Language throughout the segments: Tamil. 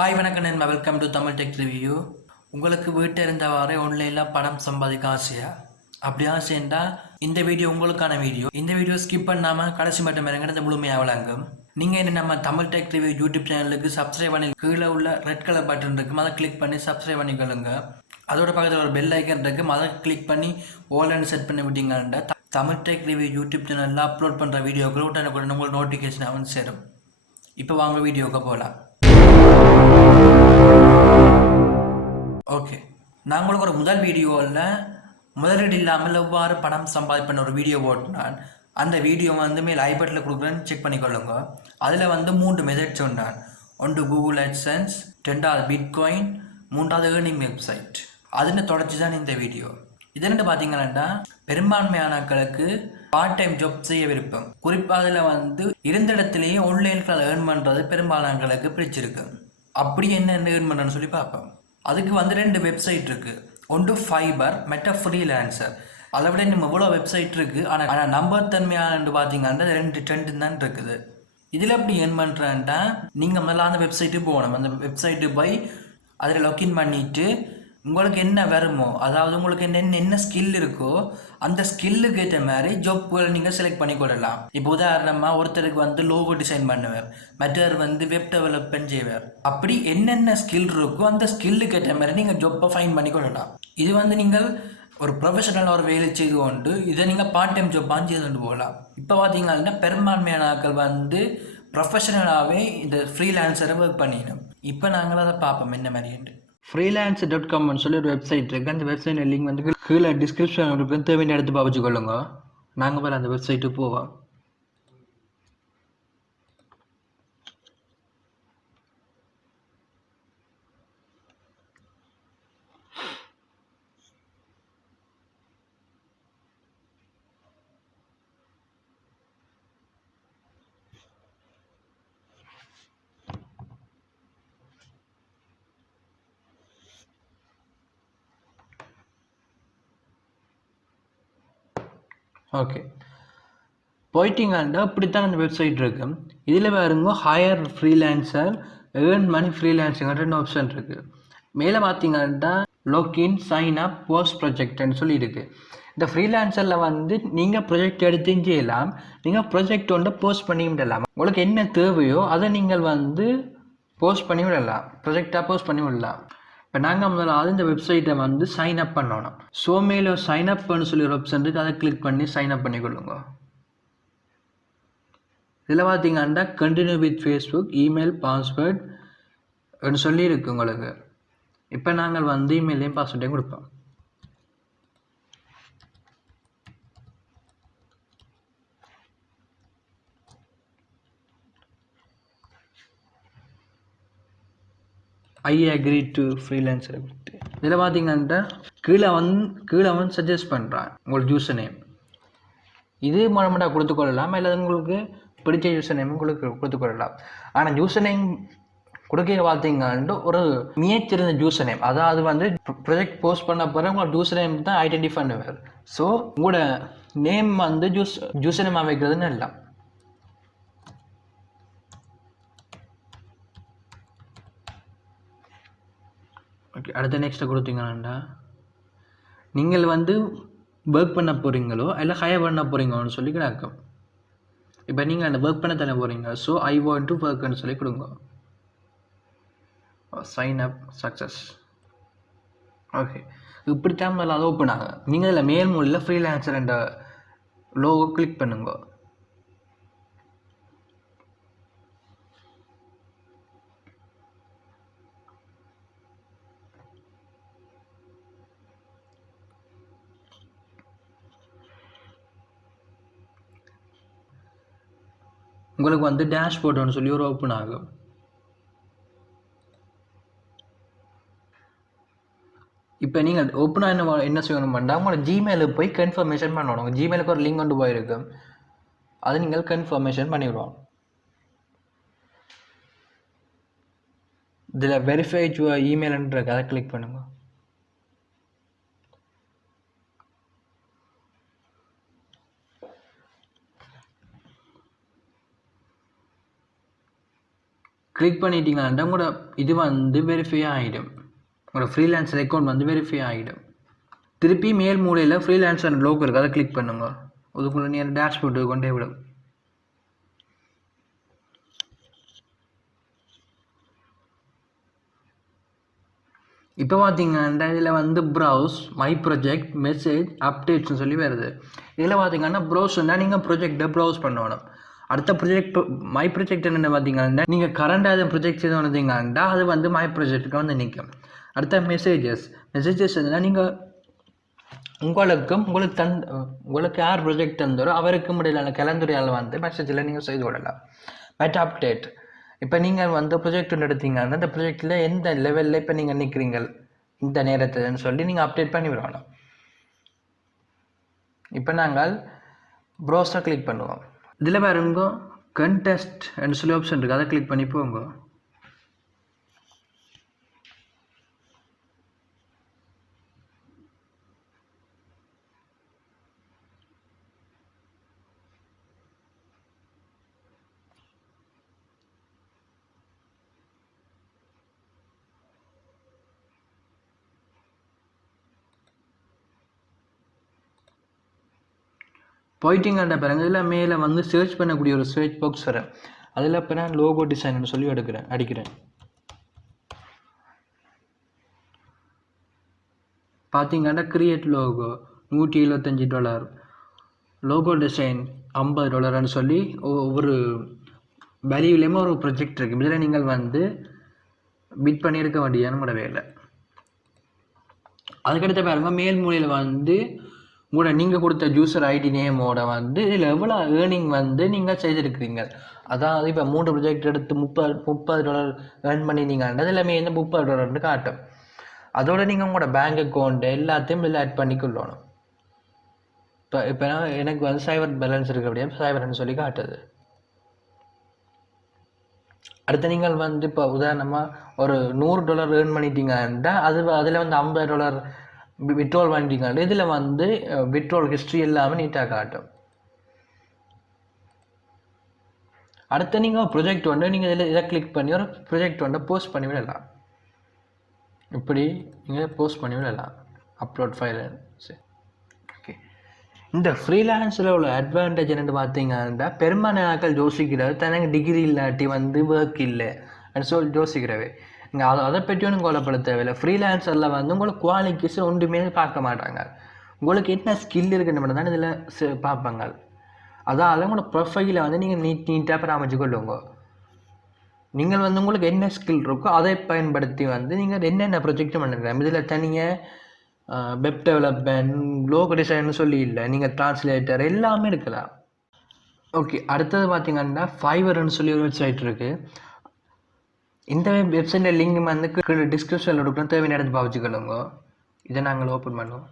ஹாய் வணக்கம் நண்பா, welcome to Tamil tech review. உங்களுக்கு வீட்டில் இருந்தவாறே ஆன்லைனில் பணம் சம்பாதிக்க ஆசையா? அப்படி ஆசைண்டா இந்த வீடியோ உங்களுக்கான வீடியோ. இந்த வீடியோ ஸ்கிப் பண்ணாமல் கடைசி மட்டும் இறங்கினது முழுமையாக வழங்கும். நீங்கள் என்ன நம்ம தமிழ் டெக் ரிவ்யூ யூடியூப் சேனலுக்கு சப்ஸ்கிரைப் பண்ணி கீழே உள்ள ரெட் கலர் பட்டன் இருக்கும், அதை கிளிக் பண்ணி சப்ஸ்கிரைப் பண்ணிக்கொள்ளுங்க. அதோட பக்கத்தில் ஒரு பெல் ஐக்கன் இருக்கும், அதை கிளிக் பண்ணி ஓலன்னு செட் பண்ணி விட்டீங்கன்னா தமிழ் டெக் ரிவ்யூ யூடியூப் சேனலில் அப்லோட் பண்ணுற வீடியோக்கள் உடனுக்குடன் உங்களுக்கு நோட்டிஃபிகேஷன் வந்து சேரும். இப்போ வாங்க வீடியோவுக்கு போகலாம். ஓகே, நான் உங்களுக்கு ஒரு முதல் வீடியோவில் முதலீடு இல்லாமல் எவ்வாறு பணம் சம்பாதிப்பேன் ஒரு வீடியோ போட்டினான். அந்த வீடியோ வந்து மேல் ஐபட்டில் கொடுக்குறேன்னு செக் பண்ணிக்கொள்ளுங்க. அதில் வந்து 3 மெத்தட் சொன்னான். ஒன்று கூகுள் அட்சன்ஸ், 2வது பிட்காயின், 3வது ஏர்னிங் வெப்சைட். அதுன்னு தொடர்ச்சி தான் இந்த வீடியோ. இதென்னு பார்த்தீங்கன்னா பெரும்பான்மையானக்களுக்கு பார்ட் டைம் ஜாப் செய்ய விருப்பம். குறிப்பாக அதில் வந்து இருந்த இடத்துலையே ஆன்லைனில் ஏர்ன் பண்ணுறது பெரும்பாலானங்களுக்கு பிடிச்சிருக்கு. அப்படி என்ன ஏர்ன் பண்ணுறேன்னு சொல்லி பார்ப்போம். அதுக்கு வந்து 2 வெப்சைட் இருக்குது. ஒன்று ஃபைபர், மெட்ட ஃப்ரீலான்சர். அதை விட இன்னும் எவ்வளோ வெப்சைட் இருக்குது. ஆனால் நம்பத்தன்மையானு பார்த்தீங்கன்னா 2 ட்ரெண்டு தான் இருக்குது. இதில் எப்படி ஏர்ன் பண்ணுறேன்ட்டா, நீங்கள் முதல்ல அந்த வெப்சைட்டு போகணும். அந்த வெப்சைட்டு போய் அதில் லாக்இன் பண்ணிவிட்டு உங்களுக்கு என்ன வருமோ, அதாவது உங்களுக்கு என்ன ஸ்கில் இருக்கோ அந்த ஸ்கில்லுக்கு ஏற்ற மாதிரி ஜாப்களை நீங்கள் செலக்ட் பண்ணி கொள்ளலாம். இப்போ உதாரணமாக ஒருத்தருக்கு வந்து லோகோ டிசைன் பண்ணுவார், மற்றவர் வந்து வெப் டெவலப்மெண்ட் செய்வார். அப்படி என்னென்ன ஸ்கில் இருக்கோ அந்த ஸ்கில்லுக்கு ஏற்ற மாதிரி நீங்கள் ஜாப்பை ஃபைன் பண்ணி கொள்ளலாம். இது வந்து நீங்கள் ஒரு ப்ரொஃபஷனல் ஒரு வேலை செய்து கொண்டு இதை நீங்கள் பார்ட் டைம் ஜாப்பாக செய்து கொண்டு போகலாம். இப்போ பார்த்தீங்கன்னா பெரும்பான்மையான ஆட்கள் வந்து ப்ரொஃபஷனலாகவே இந்த ஃப்ரீலான்சரை ஒர்க் பண்ணிடணும். இப்போ நாங்கள் அதை பார்ப்போம் என்ன மாதிரின்ட்டு. freelance.com சொல்லி ஒரு வெப்சைட் இருக்குது. அந்த வெப்சைட் லிங்க் வந்து கீழே டிஸ்கிரிப்ஷன் இருக்குது, தேவையான எடுத்து பார்த்து கொள்ளுங்க. நாங்கள் போய் அந்த வெப்சைட்டு போவோம். ஓகே, போயிட்டீங்கன்னா இப்படித்தான் அந்த வெப்சைட் இருக்கு. இதில் பாருங்க hire freelancer, earn money freelancing 2 option இருக்கு. மேலே பார்த்தீங்கன்னா லாக்இன், சைன் அப், போஸ்ட் ப்ரொஜெக்ட்னு சொல்லி இருக்கு. இந்த ஃப்ரீலான்சரில் வந்து நீங்கள் ப்ரொஜெக்ட் எடுத்தும் செய்யலாம், நீங்கள் ப்ரொஜெக்ட் ஒன்று போஸ்ட் பண்ணி விடலாம். உங்களுக்கு என்ன தேவையோ அதை நீங்கள் வந்து போஸ்ட் பண்ணி விடலாம், ப்ரொஜெக்டாக போஸ்ட் பண்ணி விடலாம். இப்போ நாங்கள் முதல்ல இந்த வெப்சைட்டை வந்து சைன் அப் பண்ணணும். ஸோ மேலே சைன் அப்னு சொல்லி ஒரு ஆப்ஷன் இருக்குது, அதை கிளிக் பண்ணி சைன் அப் பண்ணிக்கொள்ளுங்க. இதில் பார்த்தீங்கன்னா continue with Facebook, email, password சொல்லி இருக்கு உங்களுக்கு. இப்போ நாங்கள் வந்து இமெயிலையும் பாஸ்வேர்டையும் கொடுப்போம். I agree to freelancer. இதில் பார்த்தீங்கன்னா கீழே வந்து சஜஸ்ட் பண்ணுறான் உங்களுக்கு யூசர் நேம். இது மூலமாக கொடுத்துக்கொள்ளலாம், இல்லை உங்களுக்கு பிடிச்ச யூசர் நேம் உங்களுக்கு கொடுத்துக்கொள்ளலாம். ஆனால் யூசர் நேம் கொடுக்க பார்த்தீங்கன்னா ஒரு மிகச்சிறந்த யூசர் நேம், அதாவது வந்து ப்ரொஜெக்ட் போஸ்ட் பண்ண போகிற உங்களோட யூசர் நேம் தான் ஐடென்டிஃபை பண்ணுவார். ஸோ உங்களோட நேம் வந்து யூசர் நேம் வைக்கிறதுன்னு இல்லை. ஓகே, அடுத்த நெக்ஸ்ட்டை கொடுத்தீங்கன்னா நீங்கள் வந்து ஒர்க் பண்ண போகிறீங்களோ இல்லை ஹையர் பண்ண போகிறீங்களோன்னு சொல்லி கிடக்கும். இப்போ நீங்கள் அந்த ஒர்க் பண்ண தர போகிறீங்க, ஸோ ஐ வாண்ட் டு ஒர்க்னு சொல்லி கொடுங்க. Sign up success. ஓகே, இப்படித்தான் முதல்ல அதை ஓப்பன் ஆகும். நீங்கள் இதில் மேல் மூலையில் ஃப்ரீலான்சர் என்ற லோகோ கிளிக் பண்ணுங்க. உங்களுக்கு வந்து டேஷ்போர்டுன்னு சொல்லி ஒரு ஓப்பன் ஆகும். இப்போ நீங்கள் ஓப்பனாக என்ன செய்யணும் பண்ணால் உங்களோட ஜிமெயிலுக்கு போய் கன்ஃபர்மேஷன் பண்ணணும். உங்கள் ஜிமெயிலுக்கு ஒரு லிங்க் கொண்டு போயிருக்கு, அதை நீங்கள் கன்ஃபர்மேஷன் பண்ணிவிடுவோம். இதில் வெரிஃபை யுவர் இமெயில்ன்ற அதை கிளிக் பண்ணுங்கள். கிளிக் பண்ணிட்டீங்கன்னா உங்களோட இது வந்து வெரிஃபை ஆகிடும். உங்களோட ஃப்ரீலான்சர் அக்கௌண்ட் வந்து வெரிஃபை ஆகிடும். திருப்பி மேல் மூலையில் ஃப்ரீலான்சர் லோகோ இருக்குது, அதை கிளிக் பண்ணுங்க. அதுக்குள்ளே நீங்கள் டேஷ்போர்ட்டு கொண்டே விடும். இப்போ பார்த்தீங்கன்னா இதில் வந்து ப்ரௌஸ் மை ப்ரொஜெக்ட் மெசேஜ் அப்டேட்ஸ்னு சொல்லி வருது. இதில் பார்த்தீங்கன்னா ப்ரௌஸ்னா நீங்கள் ப்ரொஜெக்டை ப்ரௌஸ் பண்ணணும். அடுத்த ப்ரொஜெக்ட் மை ப்ரொஜெக்ட் என்னென்னு பார்த்தீங்கன்னா நீங்கள் கரண்டாக அதை ப்ரொஜெக்ட் செய்து வந்தீங்கன்னா அது வந்து மை ப்ரொஜெக்ட்டுக்கு வந்து நிற்கும். அடுத்த மெசேஜஸ் என்னன்னா நீங்கள் உங்களுக்கு யார் ப்ரொஜெக்ட் தந்தாரோ அவருக்கும் இடையிலான கலந்துரையால் வந்து மெசேஜில் நீங்கள் செய்து விடலாம். பட் அப்டேட் இப்போ நீங்கள் வந்து ப்ரொஜெக்ட் ஒன்று எடுத்தீங்கன்னா அந்த ப்ரொஜெக்டில் எந்த லெவலில் இப்போ நீங்கள் நிற்கிறீங்க இந்த நேரத்துலன்னு சொல்லி நீங்கள் அப்டேட் பண்ணி விடணும். இப்போ நாங்கள் ப்ரௌசரை கிளிக் பண்ணுவோம். இதில் பாருங்க கண்டெஸ்ட் சொல்லி ஆப்ஷன் இருக்குது, அதை கிளிக் பண்ணி போங்க. போயிட்டிங்கன்ற பாருங்க, இதில் மேலே வந்து சர்ச் பண்ணக்கூடிய ஒரு சர்ச் பாக்ஸ் வரும். அதில் இப்போ நான் லோகோ டிசைன்னு சொல்லி அடிக்கிறேன். பார்த்தீங்கன்னா கிரியேட் லோகோ $175, லோகோ டிசைன் $50 சொல்லி ஒவ்வொரு வேல்யூலேயுமே ஒரு ப்ரொஜெக்ட் இருக்குது. இதில் நீங்கள் வந்து பிட் பண்ணியிருக்க வேண்டியது கூட வேலை. அதுக்கடுத்த பாருங்க மேல் மூலையில் வந்து உங்களோட நீங்கள் கொடுத்த யூசர் ஐடி நேமோட வந்து இதில் எவ்வளோ ஏர்னிங் வந்து நீங்கள் செய்திருக்கிறீங்க. அதாவது இப்போ 3 ப்ரொஜெக்ட் எடுத்து $30 ஏர்ன் பண்ணினீங்கன்னா இதில் இந்த $30 காட்டும். அதோட நீங்கள் உங்களோட பேங்க் அக்கௌண்ட் எல்லாத்தையும் இதில் ஆட் பண்ணிக்கொள்ளணும். இப்போ எனக்கு வந்து சைபர் பேலன்ஸ் இருக்கு, அப்படியே சைபர்னு சொல்லி காட்டுது. அடுத்து நீங்கள் வந்து இப்போ உதாரணமாக ஒரு $100 ஏர்ன் பண்ணிட்டீங்கன்னா அதில் வந்து $50 விட்ரோல் பண்ணிட்டீங்கன்னா இதில் வந்து விட்ரோல் ஹிஸ்ட்ரி எல்லாமே நீட்டாக காட்டும். அடுத்து நீங்கள் ப்ரொஜெக்ட் ஒன்று நீங்கள் இதை கிளிக் பண்ணி ஒரு ப்ரொஜெக்ட் ஒன்றை போஸ்ட் பண்ணி விடலாம். இப்படி நீங்கள் போஸ்ட் பண்ணி விடலாம் அப்லோட் ஃபைல். சரி, ஓகே. இந்த ஃப்ரீலான்ஸில் உள்ள அட்வான்டேஜ் என்னென்னு பார்த்தீங்கன்னா பெரும்பாலான யோசிக்கிறது தனக்கு டிகிரி இல்லாட்டி வந்து ஒர்க் இல்லை அப்படின்னு சொல்லி யோசிக்கிறவே. நீங்கள் அதை பற்றி ஒன்றும் கொலைப்பட தேவையில்லை. ஃப்ரீலான்சரில் வந்து உங்களுக்கு குவாலிட்டிஸ் ஒன்றுமே பார்க்க மாட்டாங்க. உங்களுக்கு என்ன ஸ்கில் இருக்குன்னு மட்டும் தான் இதில் பார்ப்பாங்க. அதால் உங்களோட ப்ரொஃபைலை வந்து நீங்கள் நீட்டாக பராமரிச்சு கொள்ளுங்க. நீங்கள் வந்து உங்களுக்கு என்ன ஸ்கில் இருக்கோ அதை பயன்படுத்தி வந்து நீங்கள் என்னென்ன ப்ரொஜெக்டும் பண்ணிருக்கலாம். இதில் தனியாக வெப் டெவலப்மெண்ட் லோகோ டிசைன்னு சொல்லி இல்லை, நீங்கள் டிரான்ஸ்லேட்டர் எல்லாமே இருக்கலாம். ஓகே, அடுத்தது பார்த்தீங்கன்னா ஃபைவர்னு சொல்லி ஒரு வெப்சைட் இருக்குது. இந்த வெப்சைட்டில் லிங்க் வந்து கீழே டிஸ்கிரிப்ஷனில் கொடுக்கணும், தேவையான இடத்து பாவிச்சுக்கொள்ளுங்க. இதை நாங்கள் ஓப்பன் பண்ணுவோம்.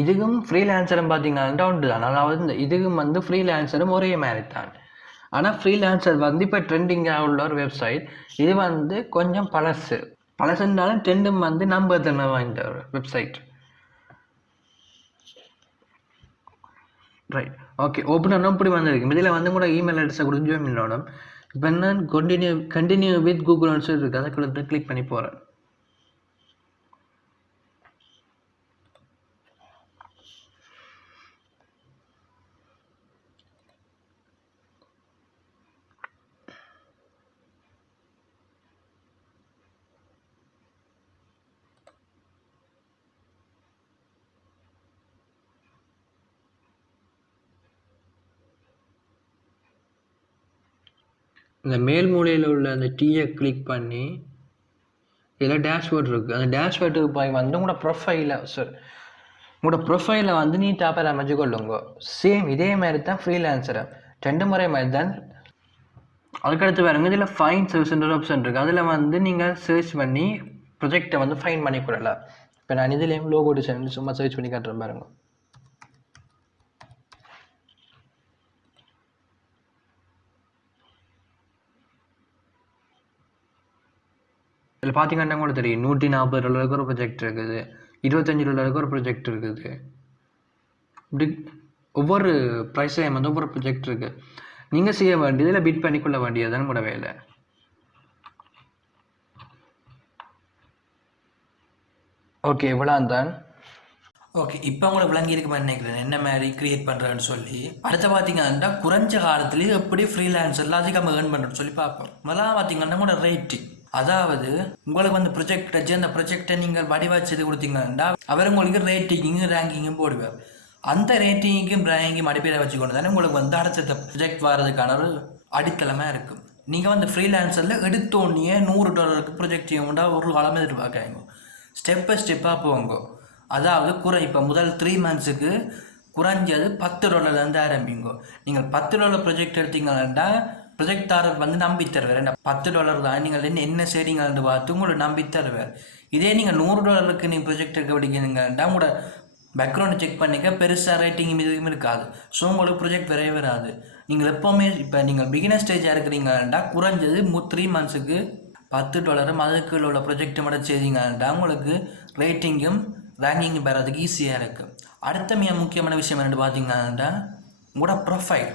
இதுக்கும் ஃப்ரீலான்சரும் பார்த்தீங்கன்னா உண்டு தான். அதாவது இதுக்கும் வந்து ஃப்ரீலான்சரும் ஒரே மாதிரி தான். ஆனால் ஃப்ரீலான்சர் வந்து இப்போ ட்ரெண்டிங்காக உள்ள ஒரு வெப்சைட். இது வந்து கொஞ்சம் பழசுனாலும் ட்ரெண்டும் வந்து நம்பத்தன்மை வாங்கிட்ட ஒரு வெப்சைட். Right, okay. ஓப்பன் பண்ணோம் இப்படி வந்துருக்கு. இதில் வந்து கூட இமெயில் அட்ரஸை கொடுத்து ஜாயின் பண்ணணும். இப்போ என்ன கண்டினியூ வித் கூகுள்னு சொல்லி இருக்குது, அதை கிளிக் பண்ணி போகிறேன். இந்த மேல் மூலையில் உள்ள அந்த டீயை கிளிக் பண்ணி இதில் டேஷ்போர்ட் இருக்குது. அந்த டேஷ்போர்ட்டுக்கு போய் வந்து உங்களோட ப்ரொஃபைலை வந்து நீட்டாக பராமரிச்சு கொள்ளுங்க. சேம் இதே மாதிரி தான் ஃப்ரீலான்சரை 2 முறை மாதிரி தான். அதுக்கடுத்து பாருங்க, இதில் ஃபைன் சர்ச்ன்ற ஆப்ஷன் இருக்குது. அதில் வந்து நீங்கள் சர்ச் பண்ணி ப்ரொஜெக்டை வந்து ஃபைன் பண்ணி கொள்ளலாம். இப்போ நான் இதுலேயும் லோகோ டிசைன் சும்மா சர்ச் பண்ணி காட்டுறேன் பாருங்க. இதில் பார்த்தீங்கன்னா கூட தெரியும் $140 ஒரு ப்ரொஜெக்ட் இருக்குது, $25 ஒரு ப்ரொஜெக்ட் இருக்குது. இப்படி ஒவ்வொரு ப்ரைஸ்லையும் வந்து ஒவ்வொரு ப்ரொஜெக்ட் இருக்குது. நீங்கள் செய்ய வேண்டியதில் பிட் பண்ணிக்கொள்ள வேண்டியதுதான் கூட வேலை. ஓகே, இவ்வளோதான். ஓகே, இப்போ உங்களை விளங்கி இருக்குமான்னு நினைக்கிறேன் என்ன மாதிரி கிரியேட் பண்ணுறேன்னு சொல்லி. அடுத்த பார்த்தீங்கன்னா குறைஞ்ச காலத்துலேயே எப்படி ஃப்ரீலான்சரில் அதிகமாக ஏர்ன் பண்ணுறேன்னு சொல்லி பார்ப்போம். முதல்ல பார்த்தீங்கன்னா கூட ரேட்டிங். அதாவது உங்களுக்கு வந்து ப்ரொஜெக்ட் வச்சு அந்த ப்ரொஜெக்டை நீங்கள் வடிவாக செய்து கொடுத்தீங்கன்னா அவர் உங்களுக்கு ரேட்டிங்கும் ரேங்கிங்கும் போடுவார். அந்த ரேட்டிங்கும் ரேங்கிங்கும் அடிப்படையை வச்சுக்கொண்டு தானே உங்களுக்கு வந்து அடுத்த ப்ரொஜெக்ட் வர்றதுக்கான ஒரு அடித்தளமாக இருக்கும். நீங்கள் வந்து ஃப்ரீலான்சரில் எடுத்தோடனே $100 ப்ரொஜெக்ட் செய்யணும்னா ஒரு காலம் எதிர்பார்க்காங்க. ஸ்டெப் பை ஸ்டெப்பாக போங்க. அதாவது இப்போ முதல் 3 மந்த்ஸுக்கு குறைஞ்சது $10 ஆரம்பிங்க. நீங்கள் $10 ப்ரொஜெக்ட் எடுத்தீங்கன்னா ப்ரொஜெக்ட் தாரர் வந்து நம்பி தருவார். $10 தான் நீங்கள் என்ன செய்றீங்கன்னு பார்த்து உங்களை நம்பி தருவார். இதே நீங்கள் $100 நீங்கள் ப்ரொஜெக்ட் எடுக்க படிக்கிறீங்கன்னா உங்களோட பேக்ரவுண்டை செக் பண்ணிக்க பெருசாக ரேட்டிங் இதுவும் இருக்காது. ஸோ உங்களுக்கு ப்ரொஜெக்ட் வரவே வராது. நீங்கள் எப்போவுமே இப்போ நீங்கள் பிகினர் ஸ்டேஜாக இருக்கிறீங்கன்னா குறைஞ்சது 3 மந்த்ஸுக்கு $10 அதுக்கு உள்ள ப்ரொஜெக்ட் மட்டும் செய்தீங்கன்னா உங்களுக்கு ரேட்டிங்கும் ரேங்கிங்கும் பெறதுக்கு ஈஸியாக இருக்குது. அடுத்த மிக முக்கியமான விஷயம் என்னென்னு பார்த்தீங்கன்னா உங்களோட ப்ரொஃபைல்.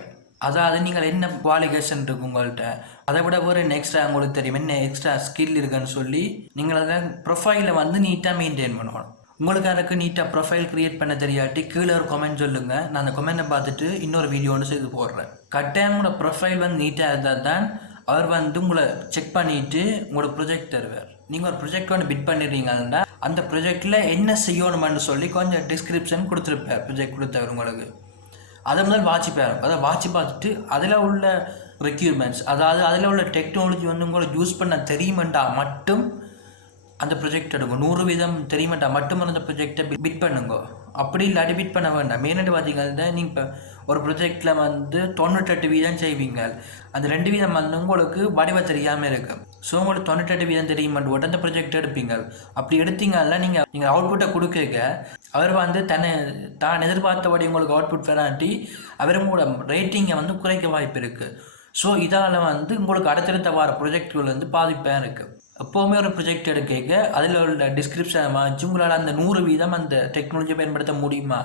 அதாவது நீங்கள் என்ன குவாலிஃபிகேஷன் இருக்குது உங்கள்கிட்ட, அதை விட ஒரு எக்ஸ்ட்ரா உங்களுக்கு தெரியும் என்ன எக்ஸ்ட்ரா ஸ்கில் இருக்குன்னு சொல்லி நீங்கள் அதை ப்ரொஃபைலை வந்து நீட்டாக மெயின்டைன் பண்ணணும். உங்களுக்கு அதுக்கு நீட்டாக ப்ரொஃபைல் க்ரியேட் பண்ண தெரியாட்டி கீழே ஒரு கமெண்ட் சொல்லுங்கள். நான் அந்த கமெண்ட்டை பார்த்துட்டு இன்னொரு வீடியோ ஒன்று செய்து போடுறேன். கட்டாயம் உங்களோட ப்ரொஃபைல் வந்து நீட்டாக இருந்தால் தான் அவர் வந்து உங்களை செக் பண்ணிவிட்டு உங்களோட ப்ரொஜெக்ட் தருவார். நீங்கள் ஒரு ப்ரொஜெக்ட் ஒன்று பிட் பண்ணிடுறீங்கன்னா அந்த ப்ரொஜெக்டில் என்ன செய்யணுமென்னு சொல்லி கொஞ்சம் டிஸ்கிரிப்ஷன் கொடுத்துருப்பார் ப்ரொஜெக்ட் கொடுத்தவர் உங்களுக்கு. அதை முதல் வாட்சிப்பார். அதை வாட்சி பார்த்துட்டு அதில் உள்ள ரெக்யூர்மெண்ட்ஸ், அதாவது அதில் உள்ள டெக்னாலஜி வந்து உங்களை யூஸ் பண்ண தெரியுமெண்டா மட்டும் அந்த ப்ரொஜெக்ட் எடுக்கும். 100% தெரியுமாட்டா மட்டும் அந்த ப்ரொஜெக்டை பிட் பண்ணுங்க. அப்படி இல்லாட்டி பிட் பண்ண வேண்டாம். மெயினாக பார்த்தீங்கன்னா நீங்கள் இப்போ ஒரு ப்ரொஜெக்டில் வந்து 98% செய்வீங்க. அந்த 2% வந்து உங்களுக்கு வடிவ தெரியாமல் இருக்கும். ஸோ உங்களுக்கு 98% தெரியுமாட்டு போட்டு அந்த ப்ரொஜெக்ட் எடுப்பீங்க. அப்படி எடுத்தீங்கன்னா நீங்கள் அவுட்புட்டை கொடுக்க அவர் வந்து தான் எதிர்பார்த்தபடி உங்களுக்கு அவுட்புட் வராட்டி அவர் உங்களோட ரேட்டிங்கை வந்து குறைக்க வாய்ப்பு இருக்குது. ஸோ இதால் வந்து உங்களுக்கு அடுத்தடுத்த வார ப்ரொஜெக்டுகள் வந்து பாதிப்பாக இருக்குது. எப்போவுமே ஒரு ப்ரொஜெக்ட் எடுக்க அதில் உள்ள டிஸ்கிரிப்ஷனை வச்சு உங்களால் அந்த 100% அந்த டெக்னாலஜியை பயன்படுத்த முடியுமா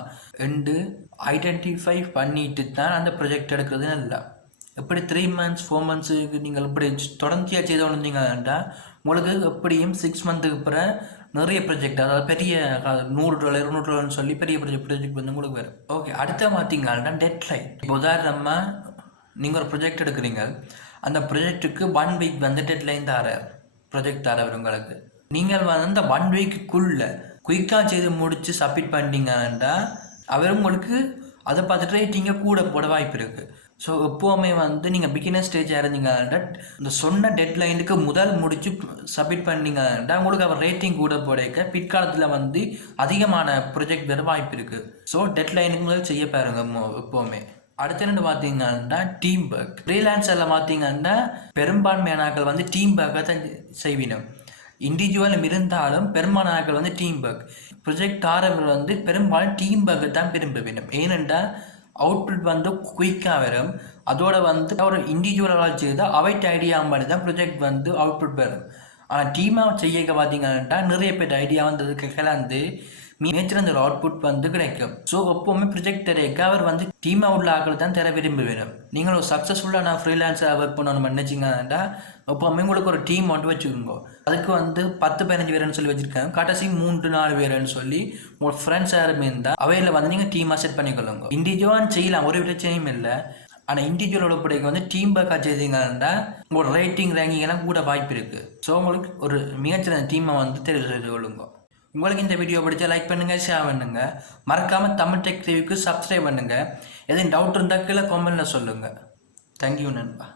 என்று ஐடென்டிஃபை பண்ணிட்டு தான் அந்த ப்ரொஜெக்ட் எடுக்கிறது இல்லை. எப்படி 3 மந்த்ஸ் 4 மந்த்ஸுக்கு நீங்கள் இப்படி தொடர்ச்சியாக செய்து வந்தீங்கன்னா உங்களுக்கு எப்படியும் 6 மந்த்துக்கு அப்புறம் நிறைய ப்ரொஜெக்ட், அதாவது பெரிய $100 $200 சொல்லி பெரிய ப்ரொஜெக்ட் வந்து உங்களுக்கு வரும். ஓகே, அடுத்த பார்த்தீங்கன்னா டெட்லைன். இப்போ உதாரணமாக நீங்கள் ஒரு ப்ரொஜெக்ட் எடுக்கிறீங்க. அந்த ப்ரொஜெக்ட்டுக்கு 1 வீக் வந்து டெட்லைன் ப்ரொஜெக்ட் தரவர் உங்களுக்கு. நீங்கள் வந்து அந்த 1 வீக்குக்குள்ளே குயிக்காக செய்து முடித்து சப்மிட் பண்ணிட்டீங்கன்னா அவர் உங்களுக்கு அதை பார்த்துட்டு ரேட்டிங்கை கூட போட வாய்ப்பு இருக்குது. ஸோ எப்போவுமே வந்து நீங்கள் பிகினர் ஸ்டேஜாக இருந்தீங்கன்னா இந்த சொன்ன டெட்லைனுக்கு முதல் முடித்து சப்மிட் பண்ணிங்கன்னா உங்களுக்கு அவர் ரேட்டிங் கூட போட பிற்காலத்தில் வந்து அதிகமான ப்ரொஜெக்ட் வர வாய்ப்பு இருக்குது. ஸோ டெட்லைனுக்கு முதல் செய்ய பாருங்க எப்போவுமே. அடுத்த ரெண்டு பார்த்தீங்கன்னா டீம் ஒர்க். ஃப்ரீலான்சரில் பார்த்தீங்கன்னா பெரும்பான்மையானாக்கள் வந்து டீம் ஒர்க்கை தான் செய்வினோம். இண்டிவிஜுவலும் இருந்தாலும் பெரும்பாலானாக்கள் வந்து டீம் ஒர்க். ப்ரொஜெக்ட் ஆரவர்கள் வந்து பெரும்பாலும் டீம் ஒர்க்கை தான் விரும்ப வேண்டும். ஏனென்றால் அவுட்புட் வந்து குயிக்காக வரும். அதோட வந்து ஒரு இண்டிவிஜுவலாக செய்தால் அவைட் ஐடியா மாதிரி தான் ப்ரொஜெக்ட் வந்து அவுட்புட் வரும். ஆனால் டீமாக செய்ய பார்த்தீங்கன்னா நிறைய பேர் ஐடியா வந்ததுக்கு கலந்து மிகச்சிறந்த ஒரு அவுட்புட் வந்து கிடைக்கும். ஸோ எப்போவுமே ப்ரொஜெக்ட் தரைக்க அவர் வந்து டீமாக உள்ள ஆக்கள் தான் தர விரும்பி வேணும். நீங்கள் ஒரு சக்ஸஸ்ஃபுல்லாக நான் ஃப்ரீலான்ஸாக ஒர்க் பண்ணணும் நினச்சிங்கன்னா எப்போவுமே உங்களுக்கு ஒரு டீம் மட்டும் வச்சுக்கோங்க. அதுக்கு வந்து 10-15 பேருன்னு சொல்லி வச்சுருக்காங்க. கடைசி 3-4 பேருன்னு சொல்லி உங்கள் ஃப்ரெண்ட்ஸ் யாருமே இருந்தால் அவையில் வந்து நீங்கள் டீமாக செட் பண்ணிக்கொள்ளுங்க. இண்டிவிஜுவலாக செய்யலாம், ஒரு பிரச்சனையும் இல்லை. ஆனால் இண்டிவிஜுவலோட பிடிக்க வந்து டீம் ஒர்க்காக செய்தீங்கன்னா உங்களோட ரேட்டிங் ரேங்கிங் எல்லாம் கூட வாய்ப்பு இருக்குது. ஸோ உங்களுக்கு ஒரு மிகச்சிறந்த டீமை வந்து தெரிவு செய்து கொள்ளுங்க. உங்களுக்கு இந்த வீடியோ பிடிச்சா லைக் பண்ணுங்கள், ஷேர் பண்ணுங்கள். மறக்காமல் தமிழ் டெக் ரிவ்யூக்கு சப்ஸ்கிரைப் பண்ணுங்கள். எதுவும் டவுட் இருந்தால் கீழே கமெண்ட்டில் சொல்லுங்கள். தேங்க்யூ நண்பா.